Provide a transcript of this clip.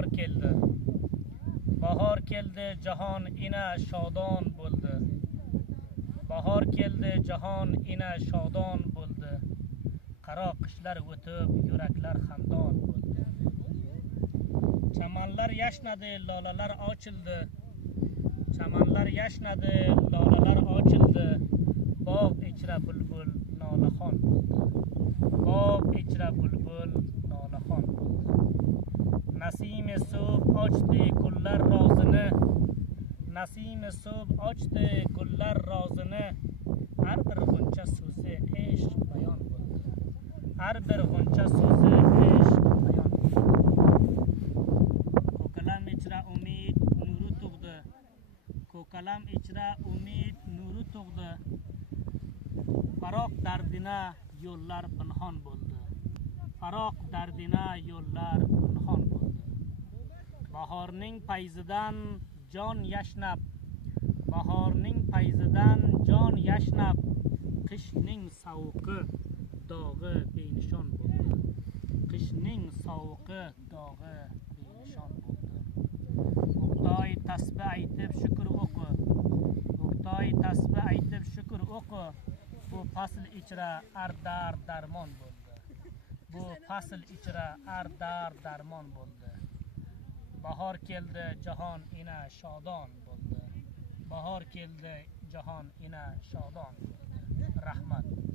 bahor keldi. Bahor keldi, jahon ina shodon bo'ldi. Bahor keldi, jahon ina shodon bo'ldi. Qaro qishlar o'tib, yuraklar xandon bo'ldi. Chamanlar yashnadi, lolalar ochildi. Chamanlar yashnadi, lolalar ochildi. Bog' ichra bulbul nolaxon bo'ldi. Bog' ichra bulbul nolaxon bo'ldi. Nasime so'b ochdi gullar rozini. Nasime so'b ochdi gullar rozini. Har bir g'uncha so'zi ishq bayon bo'ldi. Har bir g'uncha so'zi ishq bayon bo'ldi. Ko'kalam ichra umid nuri tug'di. Ko'kalam ichra umid nuri tug'di. Faroq dardina yo'llar pinhon bo'ldi. Faroq dardina yo'llar pinhon bo'ldi. Bahorning payzidan jon yashnab, bahorning payzidan jon yashnab, qishning sovuqi dog'i benishon bo'ldi. Qishning sovuqi dog'i benishon bo'ldi. O'qtoy tasbih aytib shukr o'qi. O'qtoy tasbih aytib shukr o'qi. Bu fasl ichra ardar darmon bo'ldi. Bu fasl ichra ardar darmon bo'ldi. Bahor keldi, jahon ina shodon bo'ldi. Bahor keldi, jahon ina shodon bo'ldi. Rahmat.